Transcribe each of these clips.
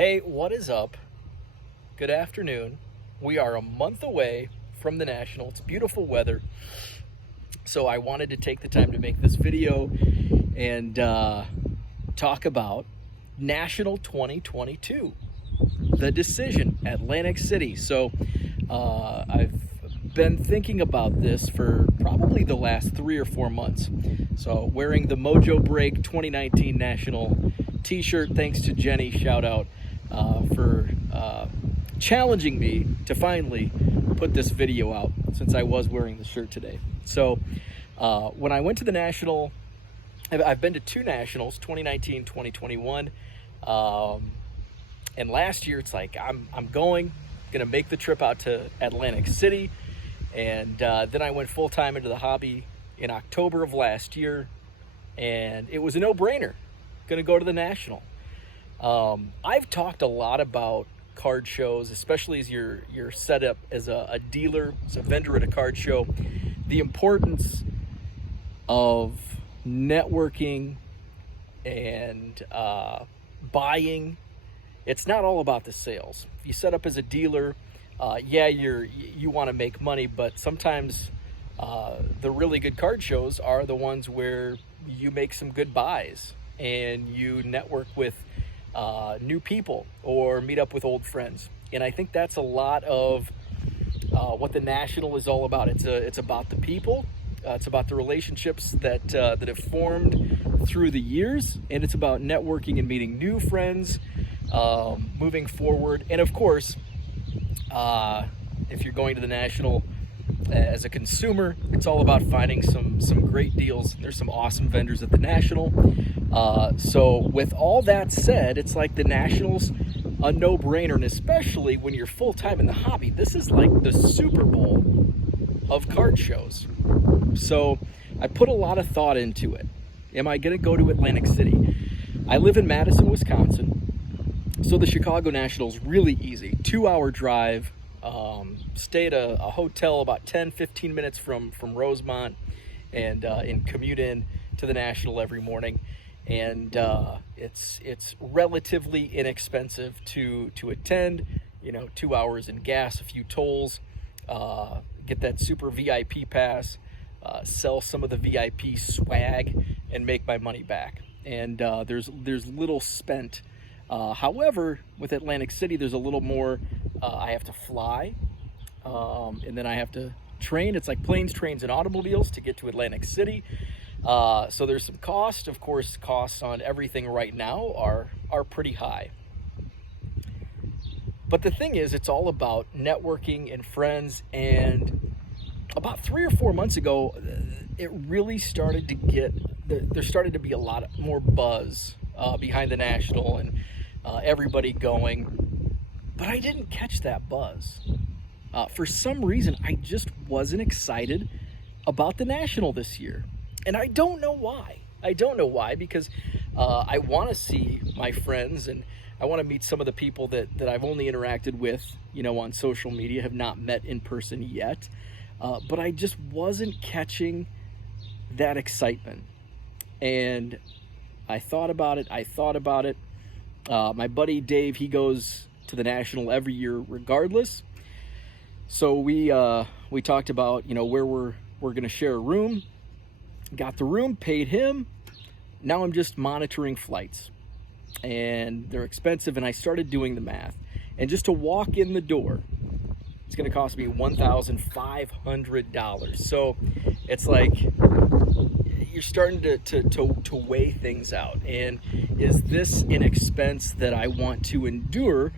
Hey, what is up? Good afternoon. We are a month away from the National. It's beautiful weather. So I wanted to take the time to make this video and talk about National 2022, the decision, Atlantic City. So I've been thinking about this for probably the last 3 or 4 months. So wearing the Mojo Break 2019 National t-shirt, thanks to Jenny, shout out for challenging me to finally put this video out since I was wearing the shirt today. So when I went to the National, I've been to 2 Nationals, 2019, 2021. And last year it's like, I'm gonna make the trip out to Atlantic City. And then I went full-time into the hobby in October of last year, and it was a no-brainer, gonna go to the National. I've talked a lot about card shows, especially as you're set up as a dealer, as a vendor at a card show, the importance of networking and buying. It's not all about the sales. If you set up as a dealer, you want to make money, but sometimes the really good card shows are the ones where you make some good buys and you network with new people or meet up with old friends. And I think that's a lot of what the National is all about. It's about the people. It's about the relationships that have formed through the years, and it's about networking and meeting new friends, moving forward. And of course, if you're going to the National as a consumer, it's all about finding some great deals. There's some awesome vendors at the National. So with all that said, it's like the National's a no-brainer, and especially when you're full-time in the hobby, this is like the Super Bowl of card shows. So I put a lot of thought into it. Am I going to go to Atlantic City? I live in Madison, Wisconsin, so the Chicago National's really easy. 2-hour drive. Stay at a hotel about 10-15 minutes from Rosemont, and commute in to the National every morning. And it's relatively inexpensive to attend. 2 hours in gas, a few tolls, get that super VIP pass, sell some of the VIP swag, and make my money back. And there's little spent. However, with Atlantic City, there's a little more. I have to fly, and then I have to train. It's like planes, trains, and automobiles to get to Atlantic City. So there's some cost. Of course, costs on everything right now are pretty high. But the thing is, it's all about networking and friends. And about 3 or 4 months ago, it really started to there started to be a lot more buzz behind the National, and everybody going. But I didn't catch that buzz. For some reason, I just wasn't excited about the National this year. And I don't know why. Because I want to see my friends, and I want to meet some of the people that I've only interacted with, on social media, have not met in person yet. But I just wasn't catching that excitement. And I thought about it. My buddy Dave, he goes to the National every year regardless. So we talked about, where we're going to share a room. Got the room, paid him. Now I'm just monitoring flights, and they're expensive, and I started doing the math. And just to walk in the door, it's going to cost me $1,500. So it's like you're starting to weigh things out. And is this an expense that I want to endure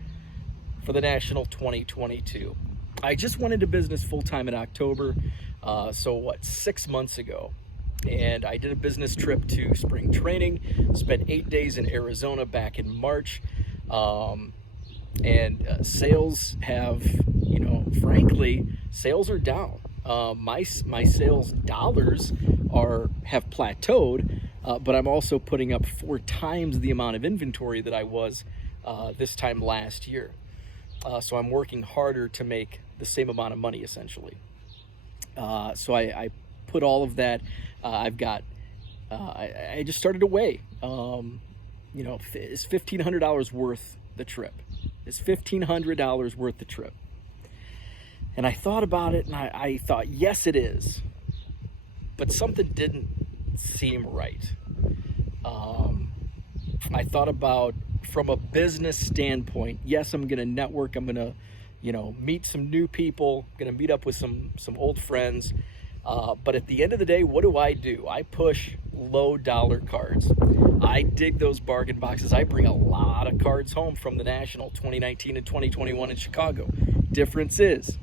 for the National 2022? I just went into business full-time in October, 6 months ago. And I did a business trip to spring training, spent 8 days in Arizona back in March. Sales have, frankly, sales are down. My sales dollars have plateaued, but I'm also putting up 4 times the amount of inventory that I was this time last year. So I'm working harder to make the same amount of money, essentially. So I put all of that. I've got. I just started to weigh. Is $1,500 worth the trip? Is $1,500 worth the trip? And I thought about it, and I thought, yes, it is. But something didn't seem right. I thought about, from a business standpoint, yes, I'm going to network. I'm going to, meet some new people. I'm going to meet up with some old friends. But at the end of the day, what do? I push low dollar cards. I dig those bargain boxes. I bring a lot of cards home from the National 2019 and 2021 in Chicago. Difference is,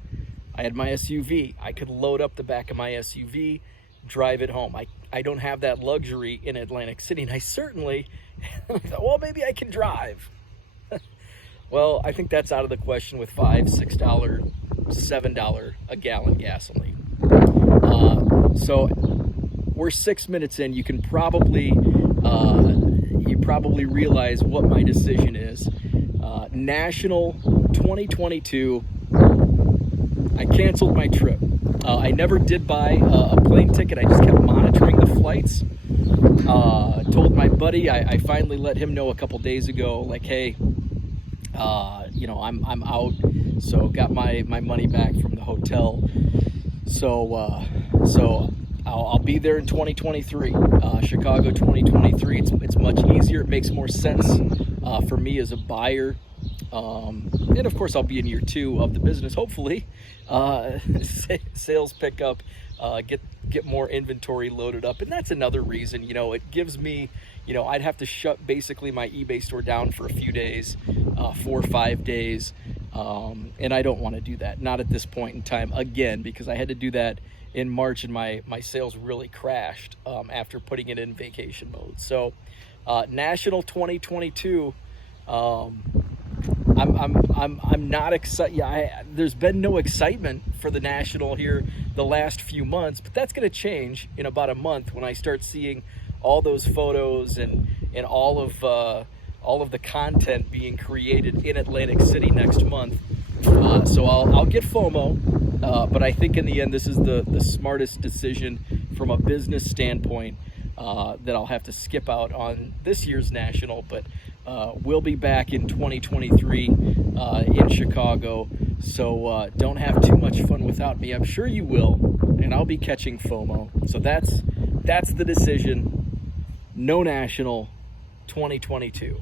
I had my SUV. I could load up the back of my SUV, drive it home. I don't have that luxury in Atlantic City, and I certainly thought, well, maybe I can drive. Well, I think that's out of the question with $5, $6, $7 a gallon gasoline. So we're 6 minutes in. You can probably realize what my decision is. National 2022. I canceled my trip. I never did buy a plane ticket. I just kept monitoring the flights. Told my buddy, I finally let him know a couple days ago, like, hey, I'm out. So got my money back from the hotel. So I'll be there in 2023, Chicago 2023. It's much easier. It makes more sense for me as a buyer. And of course, I'll be in year 2 of the business. Hopefully, sales pick up, get more inventory loaded up, and that's another reason. It gives me, I'd have to shut basically my eBay store down for a few days, 4 or 5 days, and I don't want to do that. Not at this point in time. Again, because I had to do that in March, and my sales really crashed after putting it in vacation mode. So, National 2022. I'm not excited. Yeah, there's been no excitement for the National here the last few months, but that's going to change in about a month when I start seeing all those photos and all of the content being created in Atlantic City next month. So I'll get FOMO, but I think in the end this is the smartest decision from a business standpoint, that I'll have to skip out on this year's National, but we'll be back in 2023 in Chicago. So don't have too much fun without me. I'm sure you will, and I'll be catching FOMO. So that's the decision. No National 2022.